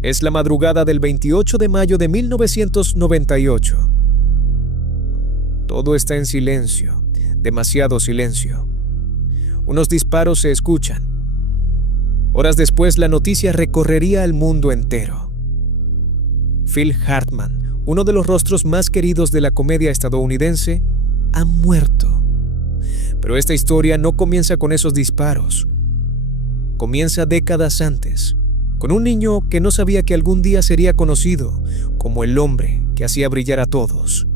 Es la madrugada del 28 de mayo de 1998. Todo está en silencio, demasiado silencio. Unos disparos se escuchan. Horas después, la noticia recorrería el mundo entero. Phil Hartman, uno de los rostros más queridos de la comedia estadounidense, ha muerto. Pero esta historia no comienza con esos disparos. Comienza décadas antes, con un niño que no sabía que algún día sería conocido como el hombre que hacía brillar a todos.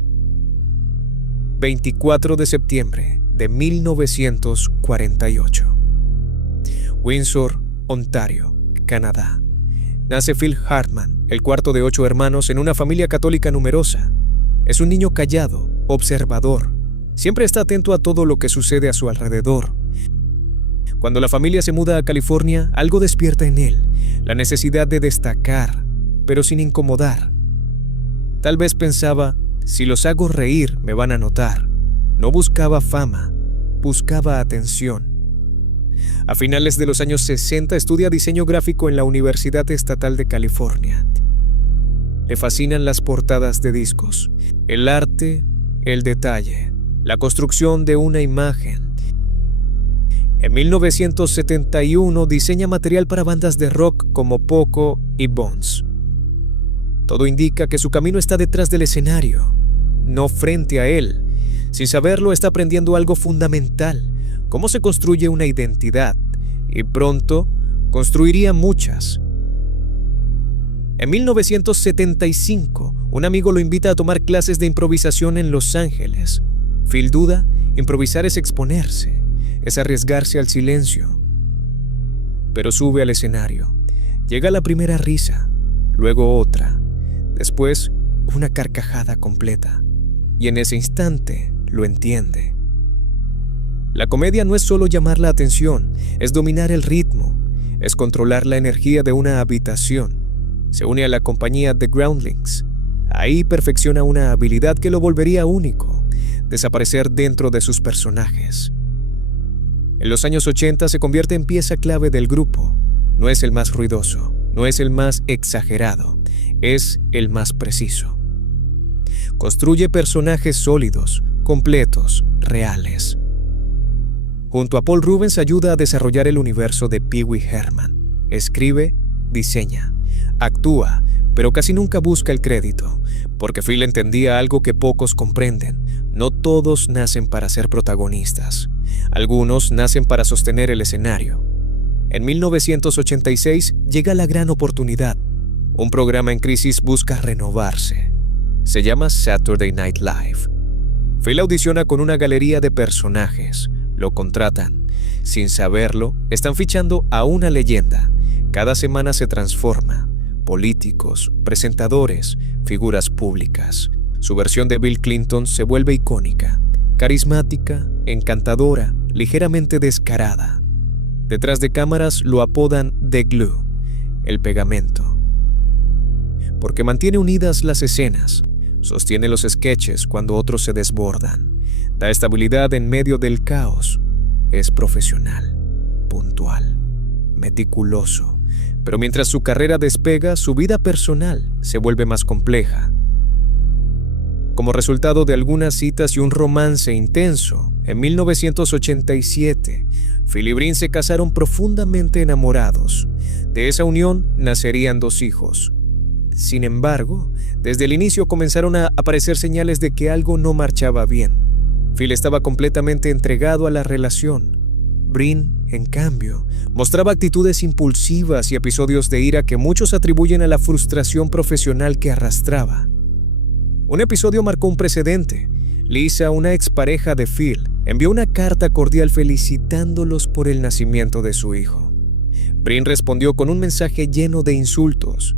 24 de septiembre de 1948. Windsor, Ontario, Canadá. Nace Phil Hartman, el cuarto de 8 hermanos en una familia católica numerosa. Es un niño callado, observador. Siempre está atento a todo lo que sucede a su alrededor. Cuando la familia se muda a California, algo despierta en él, la necesidad de destacar, pero sin incomodar. Tal vez pensaba, si los hago reír, me van a notar. No buscaba fama, buscaba atención. A finales de los años 60 estudia diseño gráfico en la Universidad Estatal de California. Le fascinan las portadas de discos, el arte, el detalle, la construcción de una imagen. En 1971 diseña material para bandas de rock como Poco y Bones. Todo indica que su camino está detrás del escenario, no frente a él. Sin saberlo, está aprendiendo algo fundamental, cómo se construye una identidad, y pronto construiría muchas. En 1975, un amigo lo invita a tomar clases de improvisación en Los Ángeles. Phil duda, improvisar es exponerse, es arriesgarse al silencio. Pero sube al escenario. Llega la primera risa, luego otra, después una carcajada completa. Y en ese instante lo entiende. La comedia no es solo llamar la atención, es dominar el ritmo, es controlar la energía de una habitación. Se une a la compañía The Groundlings. Ahí perfecciona una habilidad que lo volvería único, desaparecer dentro de sus personajes. En los años 80 se convierte en pieza clave del grupo. No es el más ruidoso, no es el más exagerado, es el más preciso. Construye personajes sólidos, completos, reales. Junto a Paul Rubens ayuda a desarrollar el universo de Pee Wee Herman. Escribe, diseña, actúa, pero casi nunca busca el crédito, porque Phil entendía algo que pocos comprenden. No todos nacen para ser protagonistas. Algunos nacen para sostener el escenario. En 1986 llega la gran oportunidad. Un programa en crisis busca renovarse. Se llama Saturday Night Live. Phil audiciona con una galería de personajes. Lo contratan. Sin saberlo, están fichando a una leyenda. Cada semana se transforma. Políticos, presentadores, figuras públicas. Su versión de Bill Clinton se vuelve icónica, carismática, encantadora, ligeramente descarada. Detrás de cámaras lo apodan The Glue, el pegamento. Porque mantiene unidas las escenas, sostiene los sketches cuando otros se desbordan, da estabilidad en medio del caos. Es profesional, puntual, meticuloso. Pero mientras su carrera despega, su vida personal se vuelve más compleja. Como resultado de algunas citas y un romance intenso, en 1987, Phil y Brin se casaron profundamente enamorados. De esa unión nacerían 2 hijos. Sin embargo, desde el inicio comenzaron a aparecer señales de que algo no marchaba bien. Phil estaba completamente entregado a la relación. Brin, en cambio, mostraba actitudes impulsivas y episodios de ira que muchos atribuyen a la frustración profesional que arrastraba. Un episodio marcó un precedente. Lisa, una expareja de Phil, envió una carta cordial felicitándolos por el nacimiento de su hijo. Brin respondió con un mensaje lleno de insultos.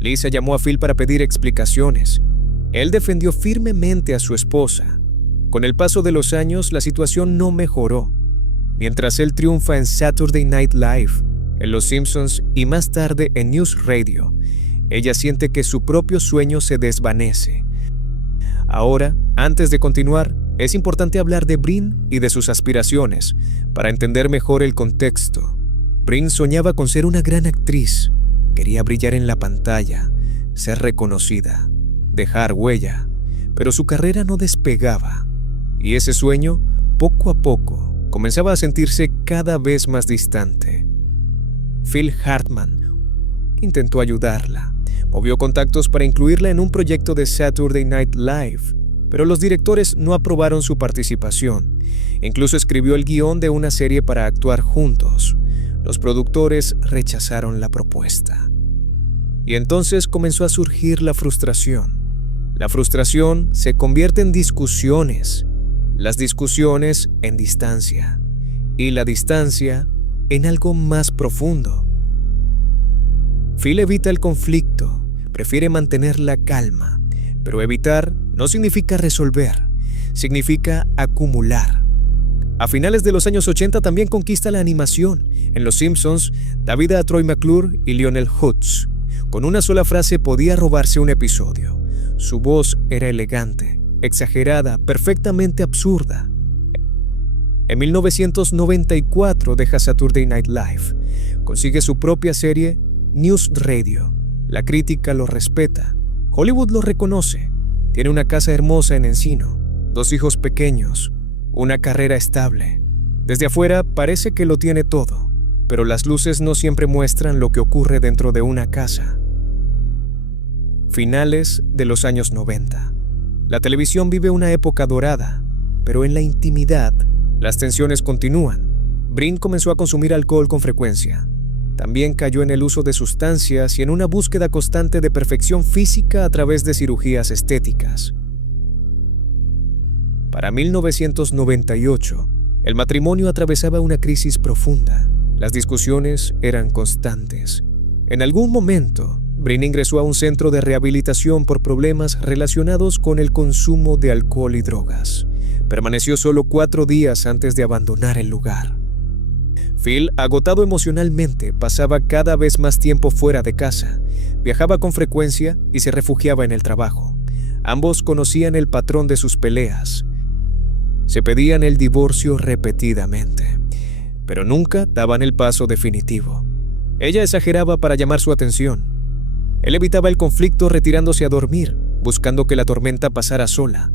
Lisa llamó a Phil para pedir explicaciones. Él defendió firmemente a su esposa. Con el paso de los años, la situación no mejoró. Mientras él triunfa en Saturday Night Live, en Los Simpsons y más tarde en News Radio, ella siente que su propio sueño se desvanece. Ahora, antes de continuar, es importante hablar de Brin y de sus aspiraciones, para entender mejor el contexto. Brin soñaba con ser una gran actriz. Quería brillar en la pantalla, ser reconocida, dejar huella, pero su carrera no despegaba, y ese sueño, poco a poco, comenzaba a sentirse cada vez más distante. Phil Hartman intentó ayudarla, movió contactos para incluirla en un proyecto de Saturday Night Live, pero los directores no aprobaron su participación. Incluso escribió el guión de una serie para actuar juntos. Los productores rechazaron la propuesta. Y entonces comenzó a surgir la frustración. La frustración se convierte en discusiones, las discusiones en distancia, y la distancia en algo más profundo. Phil evita el conflicto, prefiere mantener la calma, pero evitar no significa resolver, significa acumular. A finales de los años 80 también conquista la animación. En Los Simpsons, da vida a Troy McClure y Lionel Hutz. Con una sola frase podía robarse un episodio. Su voz era elegante, exagerada, perfectamente absurda. En 1994 deja Saturday Night Live. Consigue su propia serie, News Radio. La crítica lo respeta. Hollywood lo reconoce. Tiene una casa hermosa en Encino, 2 hijos pequeños, una carrera estable. Desde afuera parece que lo tiene todo, pero las luces no siempre muestran lo que ocurre dentro de una casa. Finales de los años 90. La televisión vive una época dorada, pero en la intimidad, las tensiones continúan. Brin comenzó a consumir alcohol con frecuencia. También cayó en el uso de sustancias y en una búsqueda constante de perfección física a través de cirugías estéticas. Para 1998, el matrimonio atravesaba una crisis profunda. Las discusiones eran constantes. En algún momento, Brin ingresó a un centro de rehabilitación por problemas relacionados con el consumo de alcohol y drogas. Permaneció solo 4 días antes de abandonar el lugar. Phil, agotado emocionalmente, pasaba cada vez más tiempo fuera de casa, viajaba con frecuencia y se refugiaba en el trabajo. Ambos conocían el patrón de sus peleas. Se pedían el divorcio repetidamente, pero nunca daban el paso definitivo. Ella exageraba para llamar su atención. Él evitaba el conflicto retirándose a dormir, buscando que la tormenta pasara sola.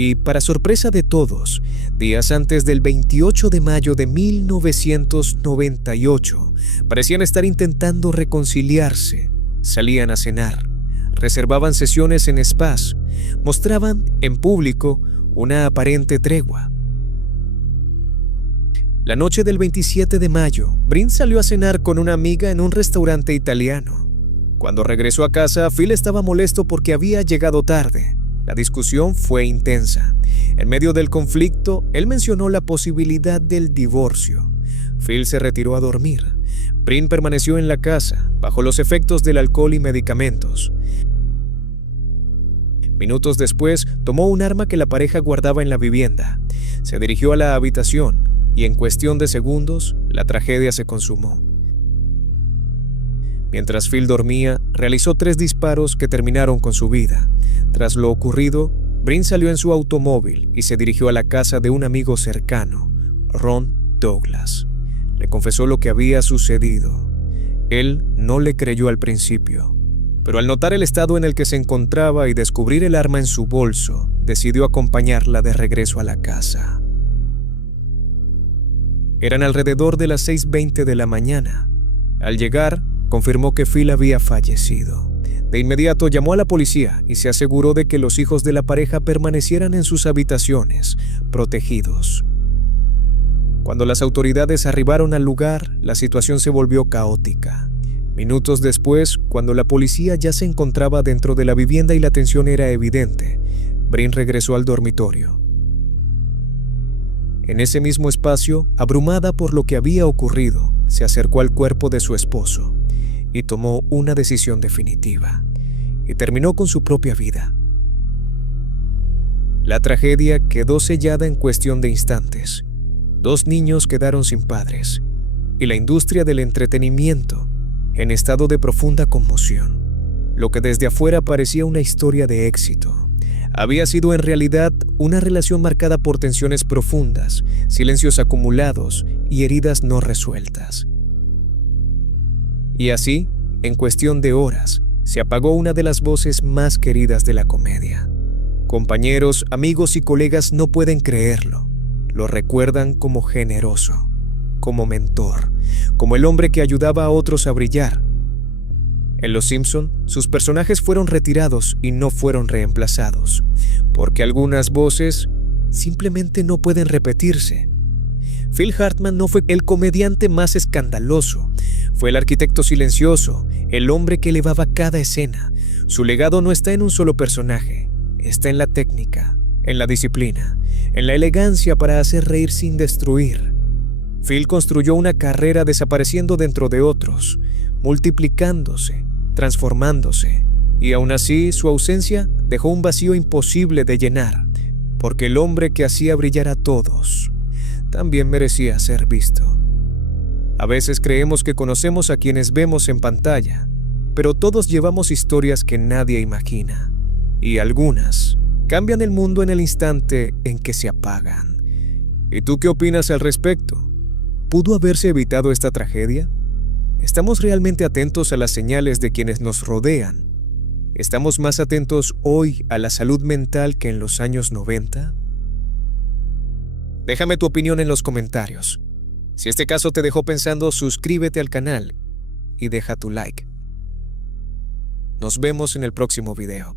Y, para sorpresa de todos, días antes del 28 de mayo de 1998, parecían estar intentando reconciliarse. Salían a cenar, reservaban sesiones en spas, mostraban en público una aparente tregua. La noche del 27 de mayo, Brin salió a cenar con una amiga en un restaurante italiano. Cuando regresó a casa, Phil estaba molesto porque había llegado tarde. La discusión fue intensa. En medio del conflicto, él mencionó la posibilidad del divorcio. Phil se retiró a dormir. Brin permaneció en la casa, bajo los efectos del alcohol y medicamentos. Minutos después, tomó un arma que la pareja guardaba en la vivienda. Se dirigió a la habitación y en cuestión de segundos, la tragedia se consumó. Mientras Phil dormía, realizó 3 disparos que terminaron con su vida. Tras lo ocurrido, Brin salió en su automóvil y se dirigió a la casa de un amigo cercano, Ron Douglas. Le confesó lo que había sucedido. Él no le creyó al principio, pero al notar el estado en el que se encontraba y descubrir el arma en su bolso, decidió acompañarla de regreso a la casa. Eran alrededor de las 6:20 de la mañana. Al llegar, confirmó que Phil había fallecido. De inmediato llamó a la policía y se aseguró de que los hijos de la pareja permanecieran en sus habitaciones, protegidos. Cuando las autoridades arribaron al lugar, la situación se volvió caótica. Minutos después, cuando la policía ya se encontraba dentro de la vivienda y la tensión era evidente, Brin regresó al dormitorio. En ese mismo espacio, abrumada por lo que había ocurrido, se acercó al cuerpo de su esposo y tomó una decisión definitiva, y terminó con su propia vida. La tragedia quedó sellada en cuestión de instantes. 2 niños quedaron sin padres, y la industria del entretenimiento en estado de profunda conmoción. Lo que desde afuera parecía una historia de éxito, había sido en realidad una relación marcada por tensiones profundas, silencios acumulados y heridas no resueltas. Y así, en cuestión de horas, se apagó una de las voces más queridas de la comedia. Compañeros, amigos y colegas no pueden creerlo. Lo recuerdan como generoso, como mentor, como el hombre que ayudaba a otros a brillar. En Los Simpson, sus personajes fueron retirados y no fueron reemplazados, porque algunas voces simplemente no pueden repetirse. Phil Hartman no fue el comediante más escandaloso, fue el arquitecto silencioso, el hombre que elevaba cada escena. Su legado no está en un solo personaje, está en la técnica, en la disciplina, en la elegancia para hacer reír sin destruir. Phil construyó una carrera desapareciendo dentro de otros, multiplicándose, transformándose, y aún así su ausencia dejó un vacío imposible de llenar, porque el hombre que hacía brillar a todos también merecía ser visto. A veces creemos que conocemos a quienes vemos en pantalla, pero todos llevamos historias que nadie imagina, y algunas cambian el mundo en el instante en que se apagan. ¿Y tú qué opinas al respecto? ¿Pudo haberse evitado esta tragedia? ¿Estamos realmente atentos a las señales de quienes nos rodean? ¿Estamos más atentos hoy a la salud mental que en los años 90? Déjame tu opinión en los comentarios. Si este caso te dejó pensando, suscríbete al canal y deja tu like. Nos vemos en el próximo video.